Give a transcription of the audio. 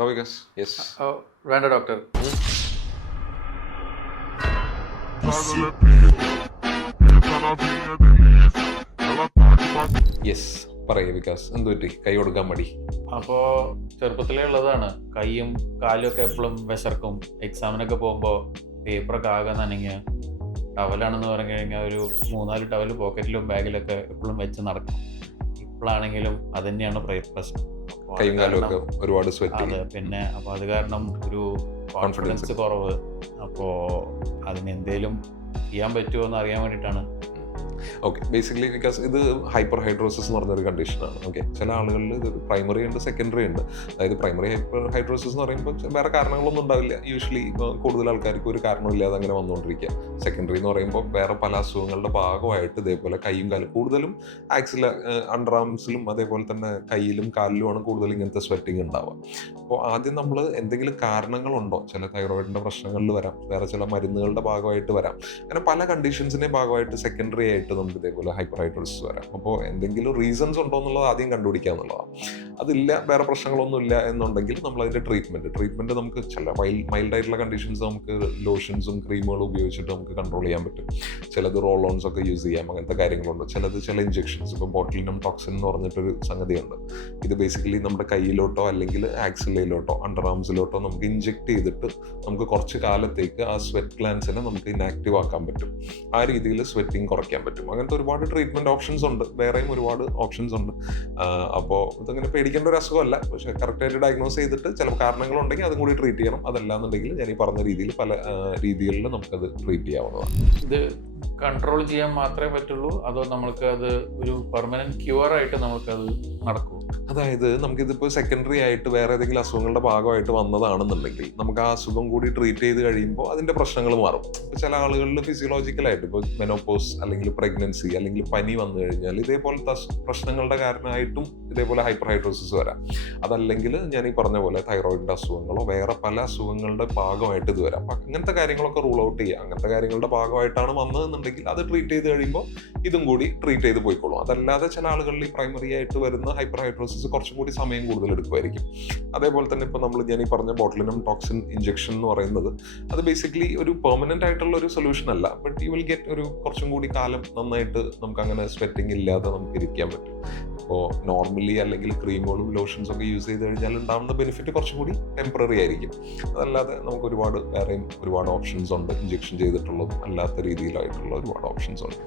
Navigas, yes. വേണ്ട doctor. Yes, പറയൂ വികാസ്, എന്ത് പറ്റി? കൈ കൊടുക്കാൻ മടി? അപ്പോൾ ചെറുപ്പത്തിലേ ഉള്ളതാണ്. കൈയും കാലും ഒക്കെ എപ്പോഴും വിശർക്കും. എക്സാമിനൊക്കെ പോകുമ്പോൾ പേപ്പറൊക്കെ ആകെ നനഞ്ഞ് ടവലാണെന്ന് പറഞ്ഞു കഴിഞ്ഞാൽ ഒരു 3-4 ടവൽ പോക്കറ്റിലും ബാഗിലൊക്കെ എപ്പോഴും വെച്ച് നടക്കും. ഇപ്പോഴാണെങ്കിലും അത് തന്നെയാണ് പ്രശ്നം. കൈയും കാലും ഒക്കെ ഒരുപാട് സ്വെറ്റ്. അതെ, പിന്നെ അപ്പോൾ അത് കാരണം ഒരു കോൺഫിഡൻസ് കുറവ്. അപ്പോൾ അതിനെന്തേലും ചെയ്യാൻ പറ്റുമോ എന്ന് അറിയാൻ വേണ്ടിയിട്ടാണ്. ഓക്കെ, ബേസിക്കലി ബിക്കോസ് ഇത് ഹൈപ്പർ ഹൈഡ്രോസിസ് എന്ന് പറഞ്ഞൊരു കണ്ടീഷനാണ്. ഓക്കെ, ചില ആളുകളിൽ ഇതൊരു പ്രൈമറി ഉണ്ട്, സെക്കൻഡറി ഉണ്ട്. അതായത് പ്രൈമറി ഹൈപ്പർ ഹൈഡ്രോസിസ് എന്ന് പറയുമ്പോൾ വേറെ കാരണങ്ങളൊന്നും ഉണ്ടാവില്ല. യൂഷ്വലി കൂടുതൽ ആൾക്കാർക്ക് ഒരു കാരണമില്ലാതെ അങ്ങനെ വന്നുകൊണ്ടിരിക്കുക. സെക്കൻഡറി എന്ന് പറയുമ്പോൾ വേറെ പല അസുഖങ്ങളുടെ ഭാഗമായിട്ട് ഇതേപോലെ കൈയും കാലും, കൂടുതലും ആക്സില അണ്ടർ ആംസിലും അതേപോലെ തന്നെ കയ്യിലും കാലിലുമാണ് കൂടുതൽ ഇങ്ങനത്തെ സ്വെറ്റിങ് ഉണ്ടാവുക. അപ്പോൾ ആദ്യം നമ്മൾ എന്തെങ്കിലും കാരണങ്ങളുണ്ടോ, ചില തൈറോയിഡിൻ്റെ പ്രശ്നങ്ങളിൽ വരാം, വേറെ ചില മരുന്നുകളുടെ ഭാഗമായിട്ട് വരാം, അങ്ങനെ പല കണ്ടീഷൻസിൻ്റെ ഭാഗമായിട്ട് സെക്കൻഡറി ആയിട്ട് നമുക്ക് ഇതേപോലെ ഹൈപ്പർ ഹൈഡ്രോസിസ് വരാം. അപ്പോൾ എന്തെങ്കിലും റീസൺസ് ഉണ്ടോ എന്നുള്ളത് ആദ്യം കണ്ടുപിടിക്കുക എന്നുള്ളതാണ്. അതില്ല, വേറെ പ്രശ്നങ്ങളൊന്നും ഇല്ല എന്നുണ്ടെങ്കിൽ നമ്മൾ അതിൻ്റെ ട്രീറ്റ്മെൻറ്റ് നമുക്ക് ചില മൈൽഡായിട്ടുള്ള കണ്ടീഷൻസ് നമുക്ക് ലോഷൻസും ക്രീമുകളും ഉപയോഗിച്ചിട്ട് നമുക്ക് കൺട്രോൾ ചെയ്യാൻ പറ്റും. ചിലത് റോൾ ഓൺസ് ഒക്കെ യൂസ് ചെയ്യാം, അങ്ങനത്തെ കാര്യങ്ങളുണ്ട്. ചില ഇഞ്ചെക്ഷൻസ്, ഇപ്പോൾ ബോട്ടിലിനം ടോക്സിൻ എന്ന് പറഞ്ഞിട്ടൊരു സംഗതിയുണ്ട്. ഇത് ബേസിക്കലി നമ്മുടെ കയ്യിലോട്ടോ അല്ലെങ്കിൽ ആക്സിലയിലോട്ടോ അണ്ടർ ആംസിലോട്ടോ നമുക്ക് ഇഞ്ചെക്ട് ചെയ്തിട്ട് നമുക്ക് കുറച്ച് കാലത്തേക്ക് ആ സ്വെറ്റ് ഗ്ലാൻസിനെ നമുക്ക് ഇനാക്റ്റീവ് ആക്കാൻ പറ്റും. ആ രീതിയിൽ സ്വെറ്റിങ് കുറയ്ക്കാൻ പറ്റും. അങ്ങനത്തെ ഒരുപാട് ട്രീറ്റ്മെൻറ്റ് ഓപ്ഷൻസ് ഉണ്ട്, വേറെയും ഒരുപാട് ഓപ്ഷൻസ് ഉണ്ട്. അപ്പോൾ ഇതങ്ങനെ പേടിക്കേണ്ട ഒരു അസുഖമല്ല. പക്ഷേ കറക്റ്റായിട്ട് ഡയഗ്നോസ് ചെയ്തിട്ട് ചില കാരണങ്ങളുണ്ടെങ്കിൽ അതും കൂടി ട്രീറ്റ് ചെയ്യണം. അതല്ലാന്നുണ്ടെങ്കിൽ ഞാൻ ഈ പറഞ്ഞ രീതിയിൽ പല രീതികളിൽ നമുക്കത് ട്രീറ്റ് ചെയ്യാവുന്നതാണ്. ഇത് കൺട്രോൾ ചെയ്യാൻ മാത്രമേ പറ്റുള്ളൂ, അതോ നമ്മൾക്ക് അത് ഒരു പെർമനന്റ് ക്യൂർ ആയിട്ട് നമുക്കത് നടക്കുമോ? അതായത് നമുക്കിതിപ്പോൾ സെക്കൻഡറി ആയിട്ട് വേറെ ഏതെങ്കിലും അസുഖങ്ങളുടെ ഭാഗമായിട്ട് വന്നതാണെന്നുണ്ടെങ്കിൽ നമുക്ക് ആ അസുഖം കൂടി ട്രീറ്റ് ചെയ്ത് കഴിയുമ്പോൾ അതിൻ്റെ പ്രശ്നങ്ങൾ മാറും. ഇപ്പോൾ ചില ആളുകളിൽ ഫിസിയോളജിക്കലായിട്ട് ഇപ്പോൾ മെനോപോസ് അല്ലെങ്കിൽ പ്രഗ്നൻസി അല്ലെങ്കിൽ പനി വന്നു കഴിഞ്ഞാൽ ഇതേപോലത്തെ പ്രശ്നങ്ങളുടെ കാരണമായിട്ടും ഇതേപോലെ ഹൈപ്പർ ഹൈഡ്രോസിസ് വരാം. അതല്ലെങ്കിൽ ഞാൻ ഈ പറഞ്ഞ പോലെ തൈറോയിഡിൻ്റെ അസുഖങ്ങളോ വേറെ പല അസുഖങ്ങളുടെ ഭാഗമായിട്ട് ഇത് വരാം. അപ്പം അങ്ങനത്തെ കാര്യങ്ങളൊക്കെ റൂൾ ഔട്ട് ചെയ്യുക. അങ്ങനത്തെ കാര്യങ്ങളുടെ ഭാഗമായിട്ടാണ് വന്നതെന്നുണ്ടെങ്കിൽ അത് ട്രീറ്റ് ചെയ്ത് കഴിയുമ്പോൾ ഇതും കൂടി ട്രീറ്റ് ചെയ്ത് പോയിക്കോളും. അതല്ലാതെ ചില ആളുകളിൽ ഈ പ്രൈമറി ആയിട്ട് വരുന്ന ഹൈപ്പർ ഹൈഡ്രോസിസ് കുറച്ചും കൂടി സമയം കൂടുതൽ എടുക്കുമായിരിക്കും. അതേപോലെ തന്നെ ഇപ്പോൾ ഞാൻ ഈ പറഞ്ഞ ബോട്ടിലിനം ടോക്സിൻ ഇഞ്ചെക്ഷൻ എന്ന് പറയുന്നത് അത് ബേസിക്കലി ഒരു പെർമനന്റ് ആയിട്ടുള്ള ഒരു സൊല്യൂഷൻ അല്ല. ബട്ട് യു വിൽ ഗെറ്റ് ഒരു കുറച്ചും കൂടി കാലം നന്നായിട്ട് നമുക്ക് അങ്ങനെ സ്വെറ്റിംഗ് ഇല്ലാതെ നമുക്ക് ഇരിക്കാൻ പറ്റും. അപ്പോൾ നോർമലി അല്ലെങ്കിൽ ക്രീമുകളും ലോഷൻസും ഒക്കെ യൂസ് ചെയ്ത് കഴിഞ്ഞാൽ ഉണ്ടാകുന്ന ബെനിഫിറ്റ് കുറച്ചും കൂടി ടെമ്പററി ആയിരിക്കും. അതല്ലാതെ നമുക്ക് വേറെയും ഒരുപാട് ഓപ്ഷൻസ് ഉണ്ട്. ഇഞ്ചെക്ഷൻ ചെയ്തിട്ടുള്ളതും അല്ലാത്ത രീതിയിലായിട്ടുള്ള ഒരുപാട് ഓപ്ഷൻസ് ഉണ്ട്.